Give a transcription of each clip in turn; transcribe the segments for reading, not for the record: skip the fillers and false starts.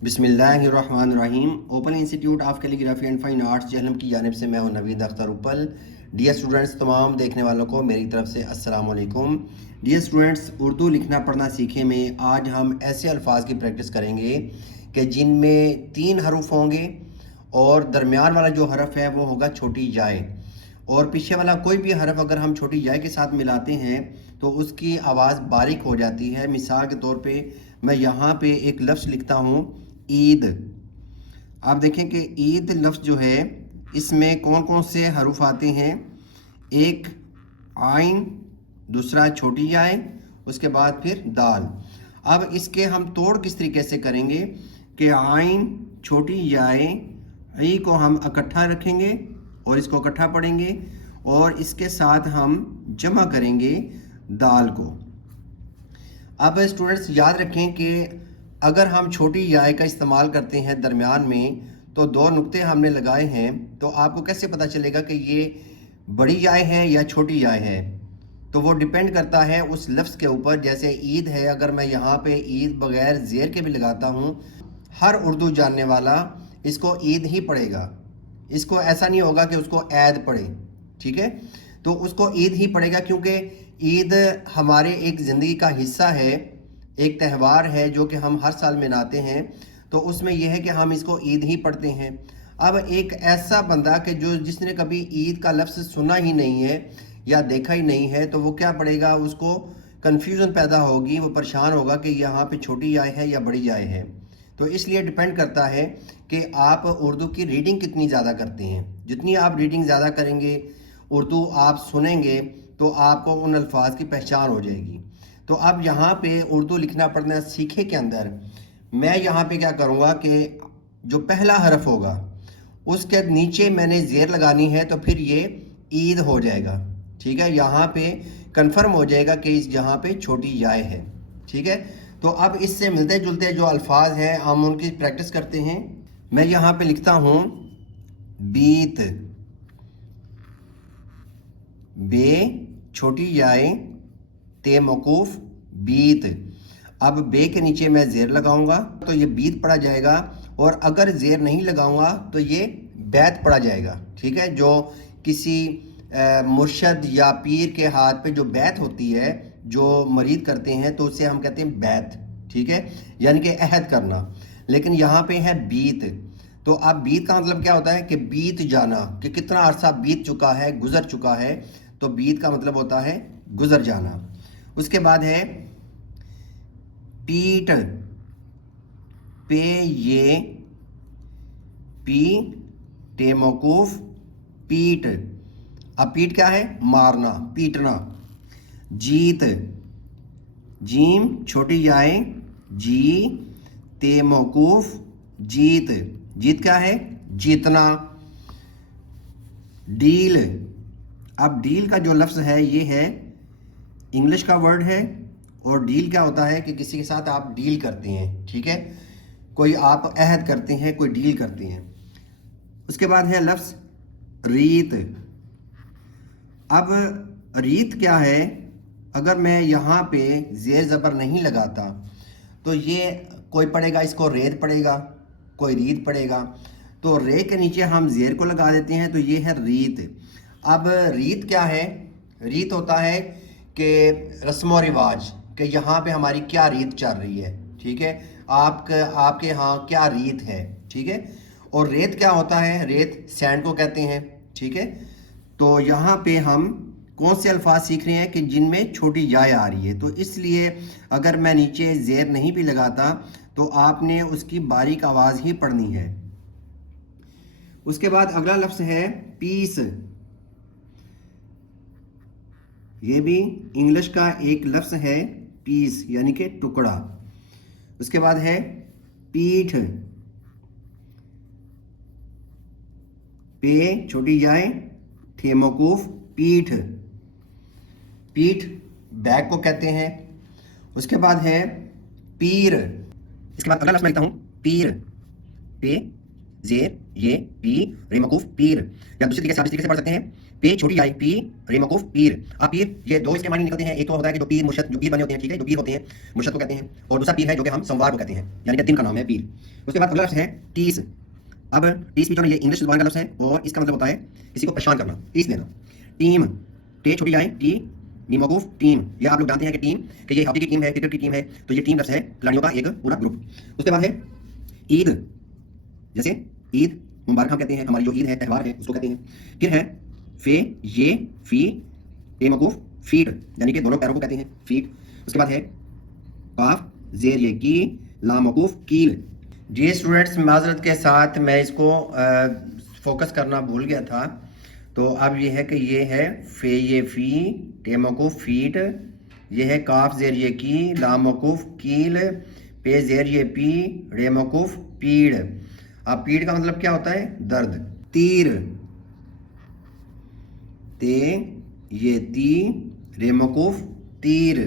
बिस्मिल्लाहिर्रहमानिर्रहीम। Open institute of calligraphy and fine arts Jhelum की जानिब से मैं हूं नवीद अख्तर उपल। डियर स्टूडेंट्स, तमाम देखने वालों को मेरी तरफ से अस्सलाम वालेकुम। डियर स्टूडेंट्स, उर्दू लिखना पढ़ना सीखे में आज हम ऐसे अल्फाज की प्रैक्टिस करेंगे कि जिनमें 3 हरूफ होंगे और दरमियान वाला जो हरफ है वो होगा छोटी जाए, और पीछे वाला कोई भी हरफ अगर हम छोटी जाए के साथ मिलाते हैं तो उसकी आवाज़ बारीक हो जाती है। मिसाल के तौर पे मैं यहाँ पे एक लफ्ज़ लिखता हूँ ईद। आप देखें कि ईद लफ्ज़ जो है इसमें कौन कौन से हरूफ आते हैं। एक आइन, दूसरा छोटी जाए, उसके बाद फिर दाल। अब इसके हम तोड़ किस तरीके से करेंगे कि आइन, छोटी जाए, ई को हम इकट्ठा रखेंगे और इसको इकट्ठा पढ़ेंगे और इसके साथ हम जमा करेंगे दाल को। अब स्टूडेंट्स याद रखें कि अगर हम छोटी याय का इस्तेमाल करते हैं दरमियान में तो 2 नुक्ते हमने लगाए हैं, तो आपको कैसे पता चलेगा कि ये बड़ी याय है या छोटी याय है? तो वो डिपेंड करता है उस लफ्ज़ के ऊपर। जैसे ईद है, अगर मैं यहाँ पे ईद बगैर ज़ेर के भी लगाता हूँ, हर उर्दू जानने वाला इसको ईद ही पढ़ेगा। इसको ऐसा नहीं होगा कि उसको ऐद पढ़े, ठीक है? तो उसको ईद ही पढ़ेगा क्योंकि ईद हमारे एक ज़िंदगी का हिस्सा है, एक त्यौहार है जो कि हम हर साल मनाते हैं। तो उसमें यह है कि हम इसको ईद ही पढ़ते हैं। अब एक ऐसा बंदा कि जिसने कभी ईद का लफ्ज़ सुना ही नहीं है या देखा ही नहीं है, तो वो क्या पढ़ेगा? उसको कन्फ्यूज़न पैदा होगी, वो परेशान होगा कि यहाँ पे छोटी आय है या बड़ी आय है। तो इसलिए डिपेंड करता है कि आप उर्दू की रीडिंग कितनी ज़्यादा करते हैं। जितनी आप रीडिंग ज़्यादा करेंगे, उर्दू आप सुनेंगे, तो आपको उन अल्फाज की पहचान हो जाएगी। तो अब यहाँ पे उर्दू लिखना पढ़ना सीखे के अंदर मैं यहाँ पे क्या करूँगा कि जो पहला हरफ होगा उसके नीचे मैंने ज़ेर लगानी है, तो फिर ये ईद हो जाएगा, ठीक है? यहाँ पे कंफर्म हो जाएगा कि इस यहाँ पे छोटी याय है, ठीक है? तो अब इससे मिलते जुलते जो अल्फाज हैं हम उनकी प्रैक्टिस करते हैं। मैं यहाँ पे लिखता हूँ बीत, बे छोटी याय, ते मौकूफ, बीत। अब बे के नीचे मैं ज़ेर लगाऊंगा तो ये बीत पढ़ा जाएगा, और अगर ज़ेर नहीं लगाऊंगा तो ये बैत पढ़ा जाएगा, ठीक है? जो किसी मुर्शद या पीर के हाथ पे जो बैत होती है, जो मरीद करते हैं, तो उसे हम कहते हैं बैत, ठीक है? यानी कि अहद करना। लेकिन यहाँ पे है बीत। तो अब बीत का मतलब क्या होता है कि बीत जाना, कि कितना अरसा बीत चुका है, गुजर चुका है। तो बीत का मतलब होता है गुजर जाना। उसके बाद है पीट, पे ये पी, टे मौकूफ, पीट। अब पीट क्या है? मारना, पीटना। जीत, जीम छोटी जाए, जी, ते मौकूफ, जीत। जीत क्या है? जीतना। डील, अब डील का जो लफ्ज़ है ये है इंग्लिश का वर्ड है, और डील क्या होता है कि किसी के साथ आप डील करते हैं, ठीक है? कोई आप अहद करते हैं, कोई डील करते हैं। उसके बाद है लफ्ज़ रीत। अब रीत क्या है? अगर मैं यहाँ पे ज़ेर ज़बर नहीं लगाता तो ये कोई पढ़ेगा इसको रेत पढ़ेगा, कोई रीत पढ़ेगा। तो रे के नीचे हम ज़ेर को लगा देते हैं, तो ये है रीत। अब रीत क्या है? रीत होता है कि रस्म व रिवाज, कि यहाँ पे हमारी क्या रीत चल रही है, ठीक है? आपके यहाँ क्या रीत है, ठीक है? और रेत क्या होता है? रेत सैंड को कहते हैं, ठीक है? तो यहाँ पे हम कौन से अल्फाज सीख रहे हैं कि जिनमें छोटी याय आ रही है। तो इसलिए अगर मैं नीचे ज़ेर नहीं भी लगाता तो आपने उसकी बारीक आवाज़ ही पढ़नी है। उसके बाद अगला लफ्ज़ है पीस। ये भी इंग्लिश का एक लफ्ज़ है, पीस यानी कि टुकड़ा। उसके बाद है पीठ, पे छोटी जाए, थे मौकूफ, पीठ। पीठ बैक को कहते हैं। उसके बाद है पीर। इसके बाद अगला लफ्ज़ मैं लिखता हूँ पीर, पे ज़ेर ये पी रे मौकूफ, पीर। या दूसरे तरीके से आप इस तरीके से पढ़ सकते हैं पे छोटी आई पी रे मकूफ पीर। अब पीर ये दो इसके मानी निकलते हैं, एक तो होता है कि जो पीर मुर्शद जो पीर बने होते हैं, ठीक है, जो पीर होते हैं मुर्शद को कहते हैं, और दूसरा पीर है जो कि हम सोमवार को कहते हैं, यानी कि दिन का नाम है पीर। उसके बाद अगला लफ्ज़ है टीस। अब टीस भी जो है ये इंग्लिश ज़ुबान का लफ्ज़ है और इसका मतलब होता है किसी को परेशान करना, टीस देना। टीम, टे छोटी आई टी मीम मकूफ टीम, ये आप लोग जानते हैं कि टीम कि ये हॉकी की टीम है, क्रिकेट की टीम है, तो ये टीम लफ्ज़ है खिलाड़ियों का एक पूरा ग्रुप। उसके बाद है ईद, जैसे ईद मुबारक हम कहते हैं, हमारी जो ईद है त्यौहार है उसको कहते हैं। फिर है फे ये फी ए मकूफ फीट, यानी कि दोनों पैरों को कहते हैं फीट। उसके बाद है काफ जेर ये की लाम मकूफ कील। जी स्टूडेंट्स, माजरत के साथ मैं इसको फोकस करना भूल गया था, तो अब ये है कि ये है फे ये फी टे मकूफ फीट, ये है काफ जेर ये की लाम मकूफ कील, पे जेर ये पी रे मकूफ पीड़। अब पीड़ का मतलब क्या होता है? दर्द। तीर, ते ये ती रे मकूफ तीर।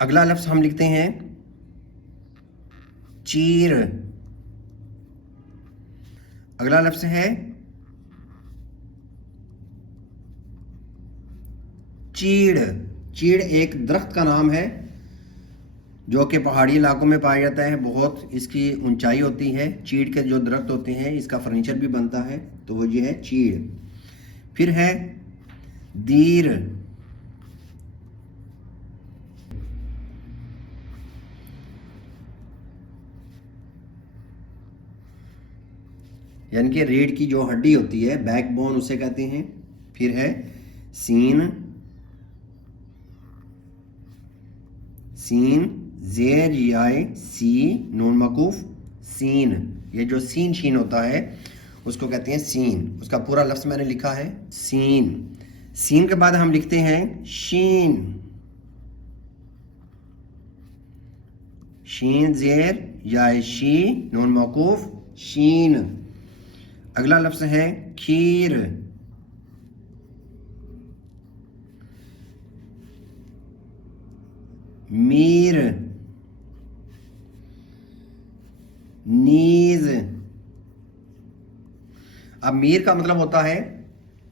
अगला लफ्ज़ हम लिखते हैं चीर। अगला लफ्ज़ है चीड़। चीड़ एक दरख्त का नाम है जो कि पहाड़ी इलाकों में पाया जाता है, बहुत इसकी ऊंचाई होती है। चीड़ के जो दरख्त होते हैं इसका फर्नीचर भी बनता है, तो वो ये है चीड़। फिर है दीर। यानी कि रीढ़ की जो हड्डी होती है, बैकबोन उसे कहते हैं। फिर है सीन, सीन जेर याय सी नून मकूफ सीन, ये जो सीन शीन होता है उसको कहते हैं सीन। उसका पूरा लफ्ज़ मैंने लिखा है सीन। सीन के बाद हम लिखते हैं शीन। शीन जेर याय शी नून मकूफ शीन। अगला लफ्ज़ है खीर। मीर, नीज। अब मीर का मतलब होता है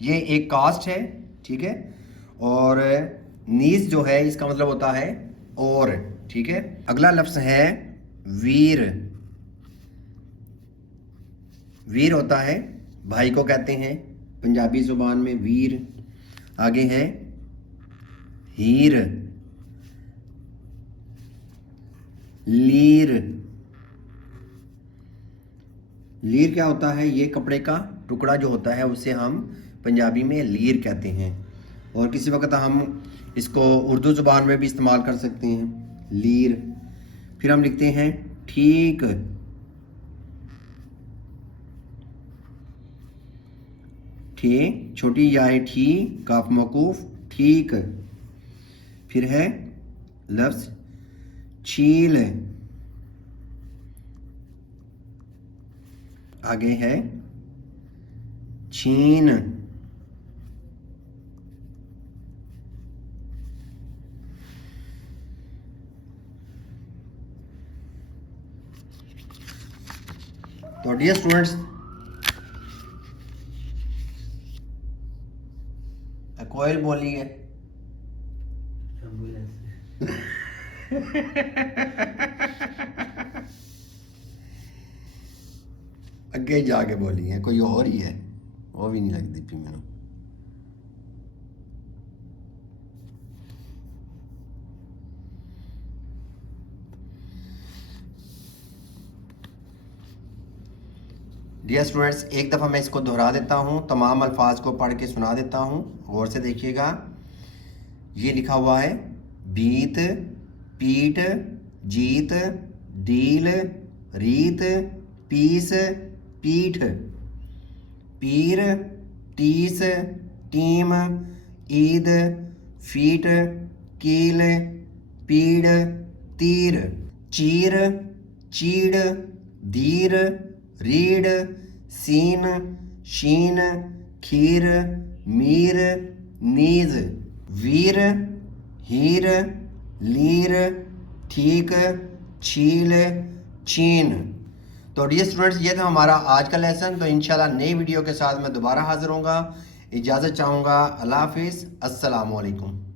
ये एक कास्ट है, ठीक है, और नीज जो है इसका मतलब होता है और, ठीक है। अगला लफ्ज़ है वीर। वीर होता है भाई को कहते हैं पंजाबी ज़ुबान में वीर। आगे है हीर, लीर। लीर क्या होता है? ये कपड़े का टुकड़ा जो होता है उसे हम पंजाबी में लीर कहते हैं, और किसी वक्त हम इसको उर्दू ज़ुबान में भी इस्तेमाल कर सकते हैं, लीर। फिर हम लिखते हैं ठीक। ठे छोटी याय ठी काफ मकूफ ठीक। फिर है लफ्ज़ छील। आगे है छीन। तो डियर स्टूडेंट्स, कोयल बोली है अगे जाके बोली है कोई और ही है, वो भी नहीं लगती पी मैनू। डियर स्टूडेंट्स, एक दफ़ा मैं इसको दोहरा देता हूँ, तमाम अल्फाज को पढ़ के सुना देता हूँ, गौर से देखिएगा। ये लिखा हुआ है बीत, पीट, जीत, डील, रीत, पीस, पीठ, पीर, टीस, टीम, ईद, फीट, कील, पीड़, तीर, चीर, चीड़, धीर, रीढ़, सीन, शीन, खीर, मीर, नीज, वीर, हीर, लीर, ठीक, छील, छीन। तो डियर स्टूडेंट्स, ये था हमारा आज का लेसन। तो इंशाल्लाह नई वीडियो के साथ मैं दोबारा हाजिर होऊंगा। इजाज़त चाहूँगा। अल्लाह हाफिज़, अस्सलामु अलैकुम।